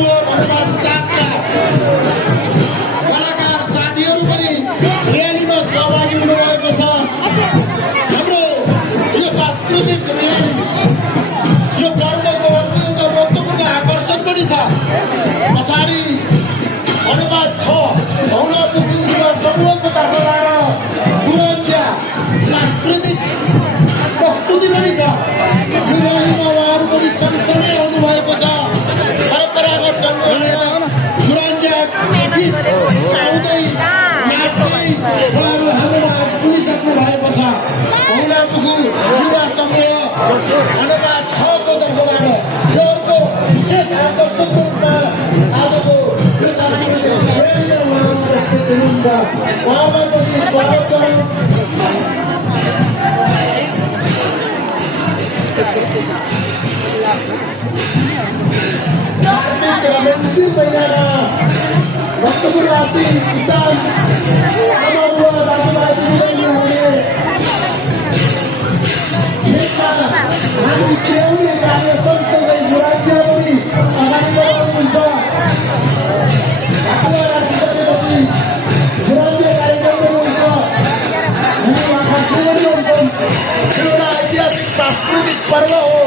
समूह भन्नुमा साथका कलाकार साथीहरू पनि र्यालीमा सहभागी हुनुभएको छ। हाम्रो यो सांस्कृतिक र्याली यो पर्वको अर्को एउटा महत्त्वपूर्ण आकर्षण पनि छ। पछाडि अनुवाद छ भौलापुर समूहको तर्फबाट पुरन्जा सांस्कृतिक प्रस्तुति पनि छ। यो र्यालीमा उहाँहरू पनि सँगसँगै आउनुभएको छ। परम्परागत ढङ्गले पुरन्जा गीत गाउँदै नाच्दै उहाँहरू हाम्रो माझ पुगिसक्नु भएको छ। भौलापुर युवा समूह अनुवाद 6 को तर्फबाट यो अर्को विशेष आकर्षणको रूपमा आजको यो सांस्कृतिक र्यालीमा उहाँहरू उपस्थित हुनुहुन्छ। उहाँलाई पनि स्वागत गरौँ। कार्तिक महिनामा भक्तपुरवासी किसान आमा बुवा दाजुभाइ दिदीबहिनीहरूले खेतमा धान च्याउने कार्य सँगसँगै राज्य पनि अगाडि बढाउनुहुन्छ। आफ्नो राज्यपछि राज्य कार्यक्रम पनि हुन्छ। हामी उहाँका जीवन हुन्छन्। यो एउटा ऐतिहासिक सांस्कृतिक पर्व हो।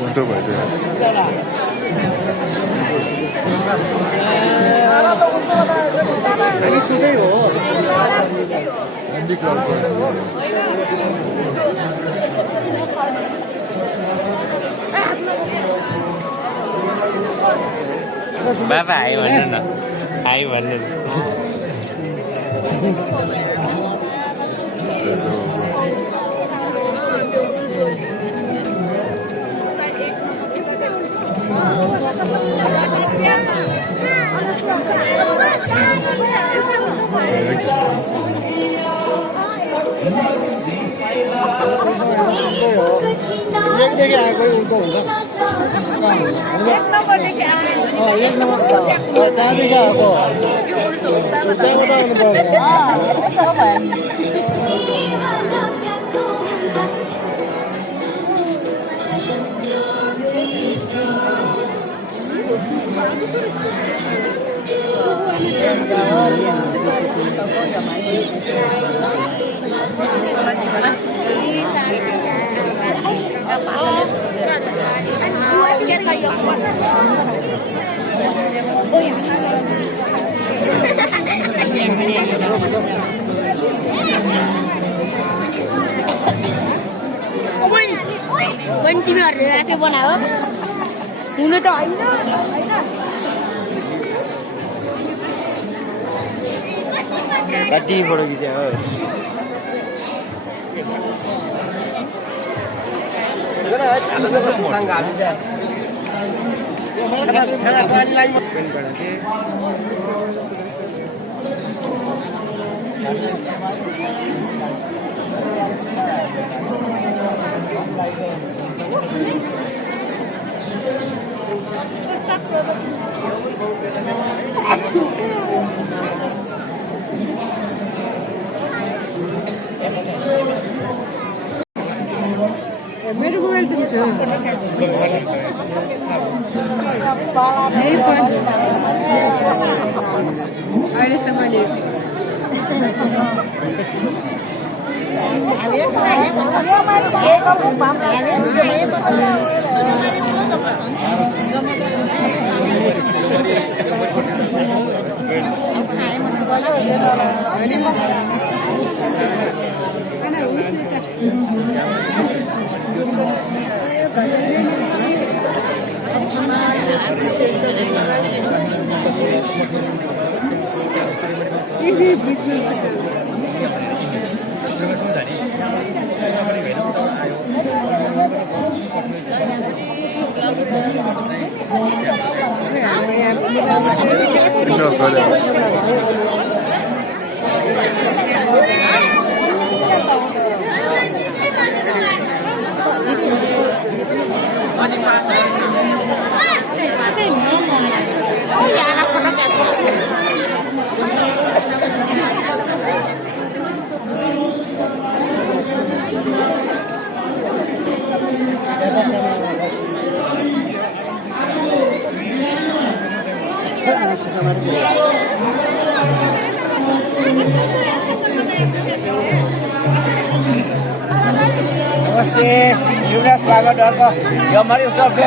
उल्टो भइदियो बाबा आइ भन्नु न आइ भन्नु न एकदेखि आएको उल्टो हुन्छ एक नम्बर त्यहाँदेखि आएको पनि तिमीहरूले आफै बनायो हुनु त होइन कति फोटो खिच्यो हो मेरो मोबाइल पनि छ अहिलेसम्म नमस्ते युवराज स्वागत यो हमारे सबसे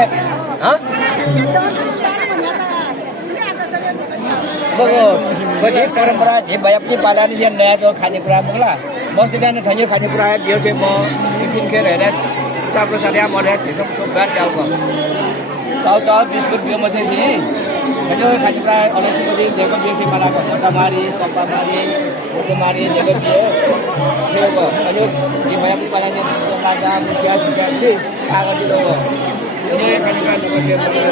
पछि परम्परा जे भए पनि पालानी चाहिँ नयाँ जो खानेकुरा मुगला बस्ती जाने ठाउँ खानेकुरा दियो चाहिँ म एकदिन खेर हेरेर चाप्रो सालिया मरेर छिसो गाड डालको चाउ चाउ बिस्कुट बियो मात्रै थिएँ यो खानेकुरा अलैँची पनि दिएको बियो चाहिँ मलाई मोटामारी सप्पामारी मोटोमारी दिएको बियो थियो अनि जे भए पनि पालानी लाग्दा मुखिया सुखिया पनि आगो दिएको अनि खानेकुरा दिएको थियो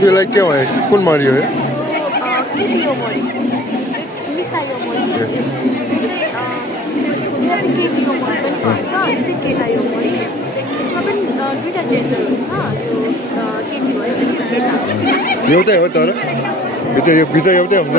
त्यसलाई के भयो कुन मरि हो यो यो मरि मिसा यो मरि यो चाहिँ केटी यो मरि पनि भन्छ यो चाहिँ केटा यो मरि यसमा पनि दुईवटा जेन्डर हुन्छ यो केटी भयो यो केटा एउटै हो तर यो भित्र एउटै हुन्छ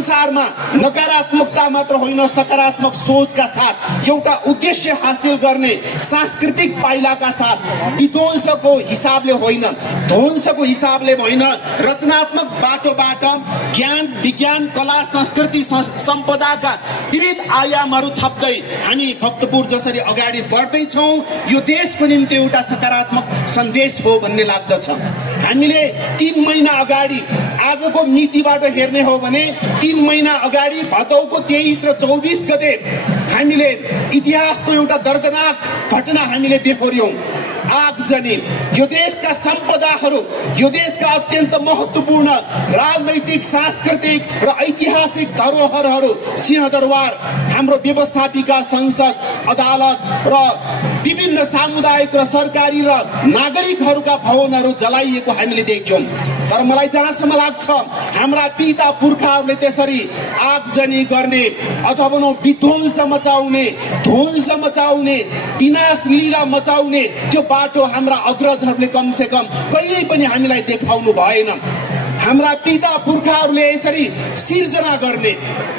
संसारमा नकारात्मकता मात्र होइन सकारात्मक सोचका साथ एउटा उद्देश्य हासिल गर्ने सांस्कृतिक पाइलाका साथ विध्वंसको हिसाबले होइन ध्वंसको हिसाबले होइन रचनात्मक बाटोबाट ज्ञान विज्ञान कला संस्कृति सम्पदाका विविध आयामहरू थप्दै हामी भक्तपुर जसरी अगाडि बढ्दैछौँ यो देशको निम्ति एउटा सकारात्मक सन्देश हो भन्ने लाग्दछ। हामीले 3 महिना अगाडि आजको मितिबाट हेर्ने हो भने 3 महिना अगाडि भदौको 23 र 24 गते हामीले इतिहासको एउटा दर्दनाक घटना हामीले बेहोर्यौं। आगजनी यो देशका सम्पदाहरू यो देशका अत्यन्त महत्त्वपूर्ण राजनैतिक सांस्कृतिक र ऐतिहासिक धरोहरहरू सिंहदरबार हाम्रो व्यवस्थापिका संसद अदालत र विभिन्न सामुदायिक र सरकारी र नागरिकहरूका भवनहरू जलाइएको हामीले देख्यौं। तर मलाई जहाँसम्म लाग्छ हाम्रा पिता पुर्खाहरूले त्यसरी आगजनी गर्ने अथवा विध्वंस मचाउने ध्वंस मचाउने विनाश लीला मचाउने त्यो बाटो हाम्रा अग्रजहरूले कमसे कम कहिल्यै पनि हामीलाई देखाउनु भएन। हाम्रा पिता पुर्खाहरूले यसरी सिर्जना गर्ने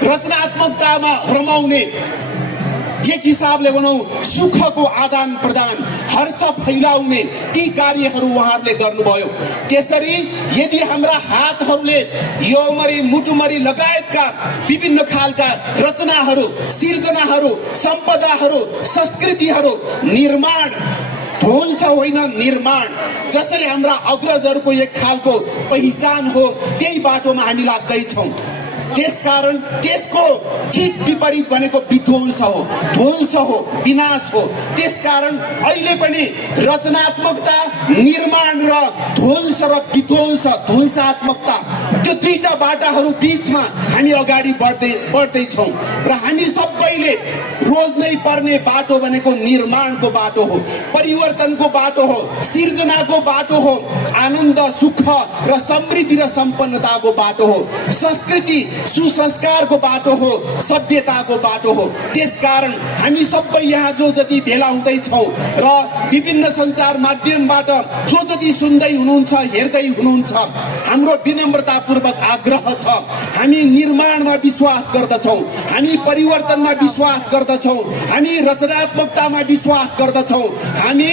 रचनात्मकतामा रमाउने एक हिसाबले भनौँ सुखको आदान प्रदान हर्ष फैलाउने ती कार्यहरू उहाँहरूले गर्नुभयो। त्यसरी यदि हाम्रा हातहरूले योमरी मुटुमरी लगायतका विभिन्न खालका रचनाहरू, सिर्जनाहरू, सम्पदाहरू, संस्कृतिहरू निर्माण ध्वंस होइन निर्माण, जसरी हाम्रा अग्रजहरूको एक खालको पहिचान हो, त्यही बाटोमा हामी लाग्दैछौँ। त्यसकारण त्यसको ठीक विपरीत भनेको विध्वंस हो, ध्वंस हो, विनाश हो। त्यसकारण अहिले पनि रचनात्मकता, निर्माण र ध्वंस र विध्वंस, ध्वंसात्मकता, त्यो दुईटा बाटाहरू बीचमा हामी अगाडि बढ्दैछौँ र हामी सबैले रोज्नै पर्ने बाटो भनेको निर्माणको बाटो हो, परिवर्तनको बाटो हो, सिर्जनाको बाटो हो, आनन्द, सुख र समृद्धि र सम्पन्नताको बाटो हो, संस्कृति सुसंस्कारको बाटो हो, सभ्यताको बाटो हो। त्यसकारण हामी सबै यहाँ जो जति भेला हुँदैछौँ र विभिन्न सञ्चार माध्यमबाट जो जति सुन्दै हुनुहुन्छ, हेर्दै हुनुहुन्छ, हाम्रो विनम्रतापूर्वक आग्रह छ, हामी निर्माणमा विश्वास गर्दछौँ, हामी परिवर्तनमा विश्वास गर्दछौँ, हामी रचनात्मकतामा विश्वास गर्दछौँ, हामी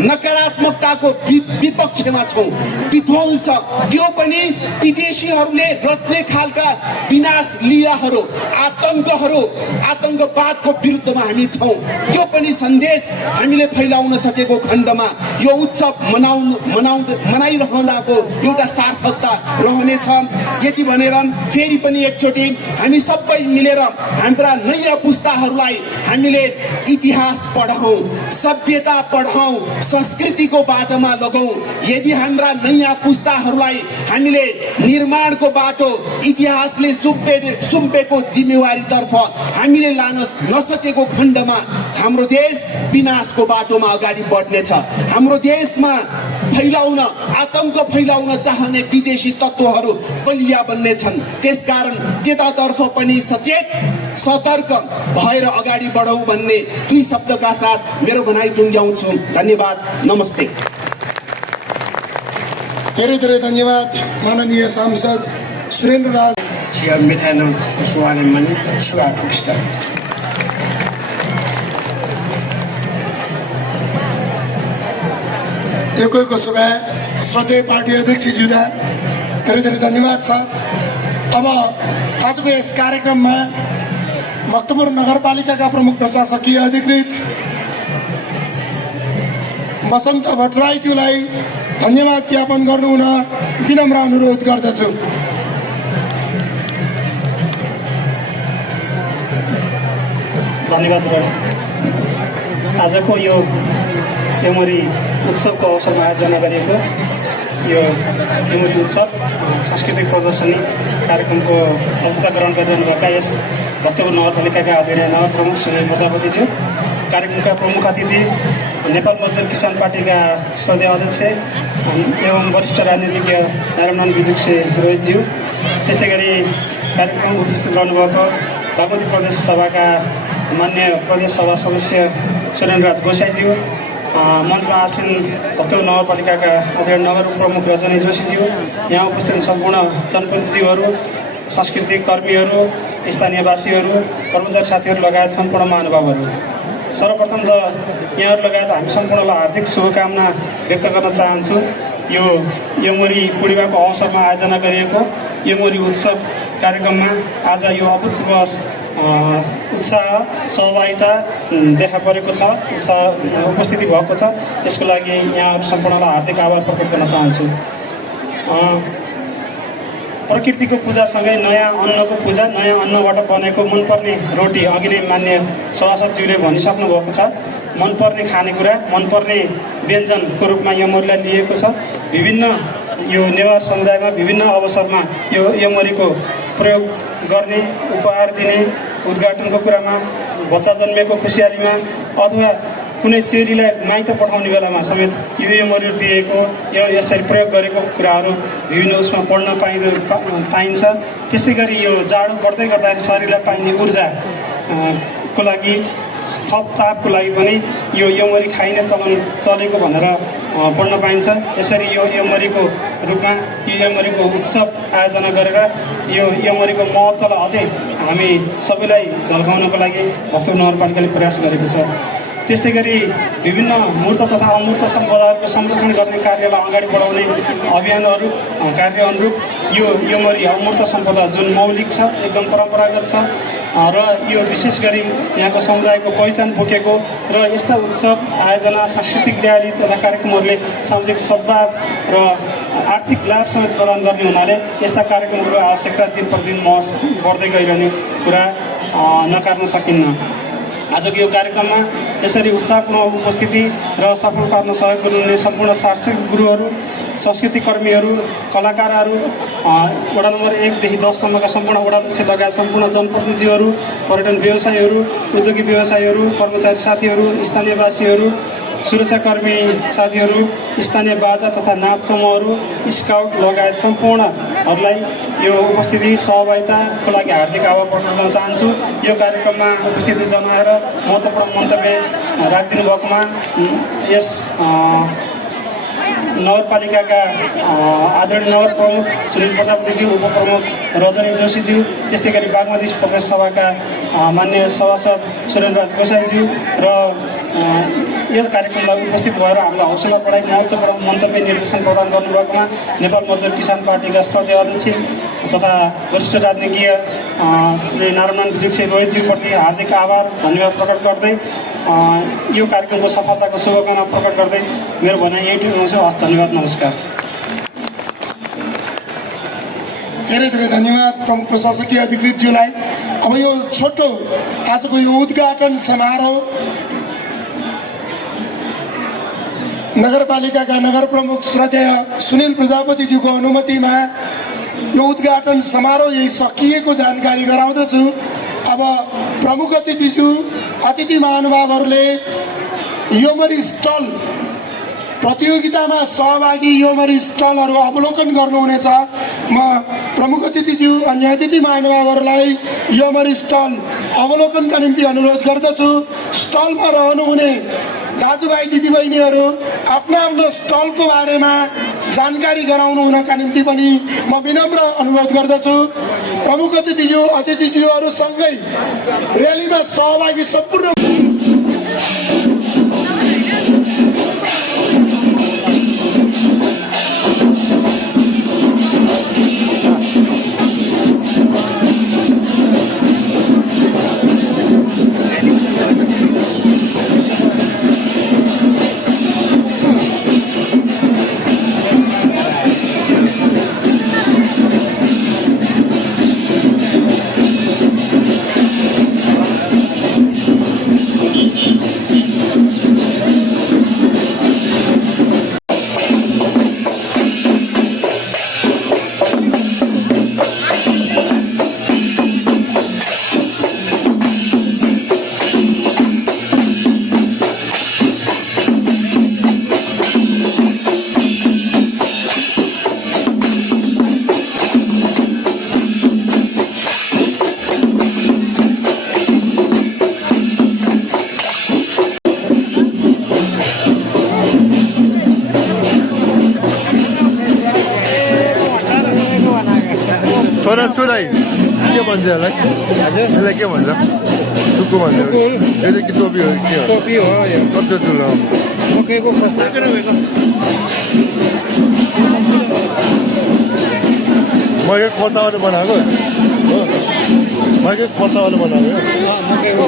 नकारात्मकताको विपक्षमा छौँ। विध्वंस त्यो पनि विदेशीहरूले रच्ने खालका विनाश लीलाहरू, आतङ्कहरू, आतङ्कवादको विरुद्धमा हामी छौँ। त्यो पनि सन्देश हामीले फैलाउन सकेको खण्डमा यो उत्सव मनाइरहँदाको एउटा सार्थकता रहनेछ। यति भनेर फेरि पनि एकचोटि हामी सबै मिलेर हाम्रा नयाँ पुस्ताहरूलाई हामीले इतिहास पढाउँ, सभ्यता पढाउँ, संस्कृतिको बाटोमा लगाउँ। यदि हाम्रा नयाँ पुस्ताहरूलाई हामीले निर्माणको बाटो, इतिहासले सुम्पेको जिम्मेवारीतर्फ हामीले लान नसकेको खण्डमा हाम्रो देश विनाशको बाटोमा अगाडि बढ्नेछ। हाम्रो देशमा फैलाउन, आतङ्क फैलाउन चाहने विदेशी तत्त्वहरू बलिया बन्नेछन्। त्यसकारण त्यतातर्फ पनि सचेत, सतर्क भएर अगाडि बढौँ भन्ने दुई शब्दका साथ मेरो भनाइ टुङ्ग्याउँछु। धन्यवाद, नमस्ते। धेरै धेरै धन्यवाद माननीय सांसद सुरेन्द्र राज। Siap metano suara mani suara kita. एकैको सुभा श्रद्धेय पार्टी अध्यक्षज्यूलाई धेरै धेरै धन्यवाद छ। अब आजको यस कार्यक्रममा भक्तपुर नगरपालिकाका प्रमुख प्रशासकीय अधिकृत वसन्त भट्टराईज्यूलाई धन्यवाद ज्ञापन गर्नुहुन विनम्र अनुरोध गर्दछु। धन्यवाद। आजको यो यमरी उत्सवको अवसरमा आयोजना गरिएको यो यमरी उत्सव सांस्कृतिक प्रदर्शनी कार्यक्रमको अध्यक्षता ग्रहण गरिरहनुभएका यस भक्तपुर नगरपालिकाका आदरणीय नगर प्रमुख सुनिल प्रजापतिज्यू, कार्यक्रमका प्रमुख अतिथि नेपाल मजदुर किसान पार्टीका सदस्य अध्यक्ष एवं वरिष्ठ राजनीतिज्ञ नारायण विजुक्से रोहितज्यू, त्यस्तै गरी कार्यक्रम उपस्थित रहनुभएको बागमती प्रदेश सभाका मान्य प्रदेश सभा सदस्य सुरेन्द्र राज गोसाईज्यू, मञ्चमा आसीन भक्तपुर नगरपालिकाका आदरणीय नगर प्रमुख रजनी जोशीज्यू, यहाँ उपस्थित सम्पूर्ण जनप्रतिनिधिज्यूहरू, सांस्कृतिक कर्मीहरू, स्थानीयवासीहरू, कर्मचारी साथीहरू लगायत सम्पूर्ण महानुभावहरू, सर्वप्रथम त यहाँहरू लगायत हामी सम्पूर्णलाई हार्दिक शुभकामना व्यक्त गर्न चाहन्छु। यो यमरी पूर्णिमाको अवसरमा आयोजना गरिएको यमरी उत्सव कार्यक्रममा आज यो अभूतपूर्व उत्साह, सहभागिता देखा परेको छ, उपस्थिति भएको छ। यसको लागि यहाँ सम्पूर्णलाई हार्दिक आभार प्रकट गर्न चाहन्छु। प्रकृतिको पूजासँगै नयाँ अन्नको पूजा, नयाँ अन्नबाट बनेको मनपर्ने रोटी, अघि नै मान्य सभासदज्यूले भनिसक्नु भएको छ। मनपर्ने खानेकुरा, मनपर्ने व्यञ्जनको रूपमा यमरीलाई लिएको छ। विभिन्न यो नेवार समुदायमा विभिन्न अवसरमा यो यमरीको प्रयोग गर्ने, उपहार दिने, उद्घाटनको कुरामा, बच्चा जन्मेको खुसियालीमा अथवा कुनै चेलीलाई माइत पठाउने बेलामा समेत यो यमरी दिएको, यो यसरी प्रयोग गरेको कुराहरू विभिन्न उसमा पढ्न पाइन्छ। त्यस्तै गरी यो जाडो बढ्दै गर्दाखेरि शरीरलाई पाइने ऊर्जा को लागि थप चापको लागि पनि यो यमरी खाइने चलन चलेको भनेर पढ्न पाइन्छ। यसरी यो यमरीको रूपमा यो यमरीको उत्सव आयोजना गरेर यो यमरीको महत्त्वलाई अझै हामी सबैलाई झल्काउनको लागि भक्तपुर नगरपालिकाले प्रयास गरेको छ। त्यस्तै गरी विभिन्न मूर्त तथा अमूर्त सम्पदाहरूको संरक्षण गर्ने कार्यलाई अगाडि बढाउने अभियानहरू कार्य अनुरूप यो यमरी अमूर्त सम्पदा जुन मौलिक छ, एकदम परम्परागत छ र यो विशेष गरी यहाँको समुदायको पहिचान बोकेको र यस्ता उत्सव आयोजना सांस्कृतिक र्याली तथा कार्यक्रमहरूले सामाजिक सद्भाव र आर्थिक लाभ समेत प्रदान गर्ने हुनाले यस्ता कार्यक्रमहरूको आवश्यकता दिन प्रतिदिन बढ्दै गइरहने कुरा नकार्न सकिन्न। आजको यो कार्यक्रममा यसरी उत्साहपूर्ण उपस्थिति र सफल पार्न सहयोग गर्नुहुने सम्पूर्ण शासक गुरुहरू, संस्कृति कर्मीहरू, कलाकारहरू, वडा नम्बर 1 देखि 10 सम्मका सम्पूर्ण वडाध्यक्ष लगायत सम्पूर्ण जनप्रतिनिधिहरू, पर्यटन व्यवसायीहरू, उद्योगिक व्यवसायीहरू, कर्मचारी साथीहरू, स्थानीयवासीहरू, सुरक्षाकर्मी साथीहरू, स्थानीय बाजा तथा नाच समूहहरू, स्काउट लगायत सम्पूर्णहरूलाई यो उपस्थिति सहभागिताको लागि हार्दिक आभार प्रकट गर्न चाहन्छु। यो कार्यक्रममा उपस्थिति जनाएर महत्त्वपूर्ण मन्तव्य राखिदिनु भएकोमा यस नगरपालिकाका आदरणीय नगर प्रमुख सुनिल प्रजापतिज्यू, उपप्रमुख रजनी जोशीज्यू, त्यस्तै गरी बागमती प्रदेश सभाका मान्य सभासद सुरेन्द्रराज गोसाईज्यू र यो कार्यक्रमलाई उपस्थित भएर हामीलाई हौसला बढाई महत्त्वपूर्ण मन्तव्य निर्देशन प्रदान गर्नुभएकोमा नेपाल मजदुर किसान पार्टीका श्रद्धेय अध्यक्ष तथा वरिष्ठ राजनीतिज्ञ श्री नारायण विजुक्षी रोहितज्यूप्रति हार्दिक आभार धन्यवाद प्रकट गर्दै यो कार्यक्रमको सफलताको शुभकामना प्रकट गर्दै मेरो भनाइ यही टुङ्ग्याउँछु। हस्, धन्यवाद, नमस्कार। धेरै धेरै धन्यवाद प्रमुख प्रशासकीय अधिकृतज्यूलाई। अब यो छोटो आजको यो उद्घाटन समारोह नगरपालिकाका नगर प्रमुख श्रद्धेय सुनिल प्रजापतिज्यूको अनुमतिमा यो उद्घाटन समारोह यही सकिएको जानकारी गराउँदछु। अब प्रमुख अतिथि महानुभावहरूले योमरी स्टल प्रतियोगितामा सहभागी योमरी स्टलहरू अवलोकन गर्नुहुनेछ। म प्रमुख अतिथिज्यू अन्य अतिथि महानुभावहरूलाई योमरी स्टल अवलोकनका निम्ति अनुरोध गर्दछु। स्टलमा रहनुहुने दाजुभाइ दिदीबहिनीहरू आफ्नो आफ्नो स्टलको बारेमा जानकारी गराउनु हुनका निम्ति पनि म विनम्र अनुरोध गर्दछु। प्रमुख अतिथिज्यूहरूसँगै र्यालीमा सहभागी सम्पूर्ण छोराछोराई के भन्छ यसलाई? यसलाई के भन्छ? सुक्कु भन्छ। यो चाहिँ कि टोपी हो? के हो? टोपी हो यो। कस्तो ठुलो? मकैको खोस्टा मैले खोतावाले बनाएको हो। मैले खोतावाले बनाएको हो। मकैको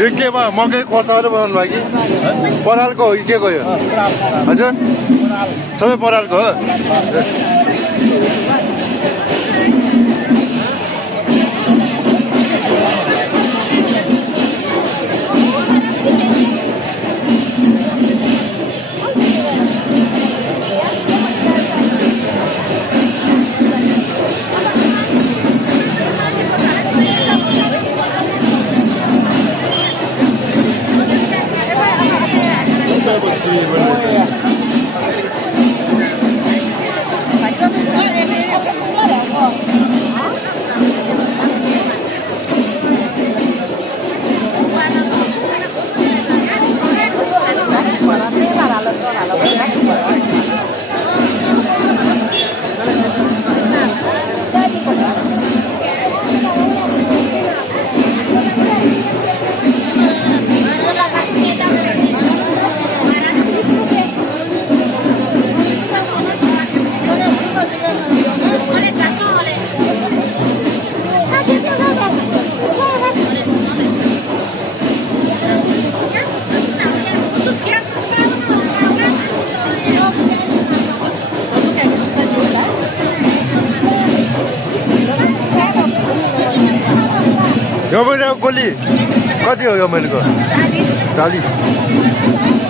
यो के भयो? मकै खोतावाले बनाउनु भयो कि परालको हो कि के गयो? हजुर, सबै परालको हो। गोली कति हो यो मैलेको 40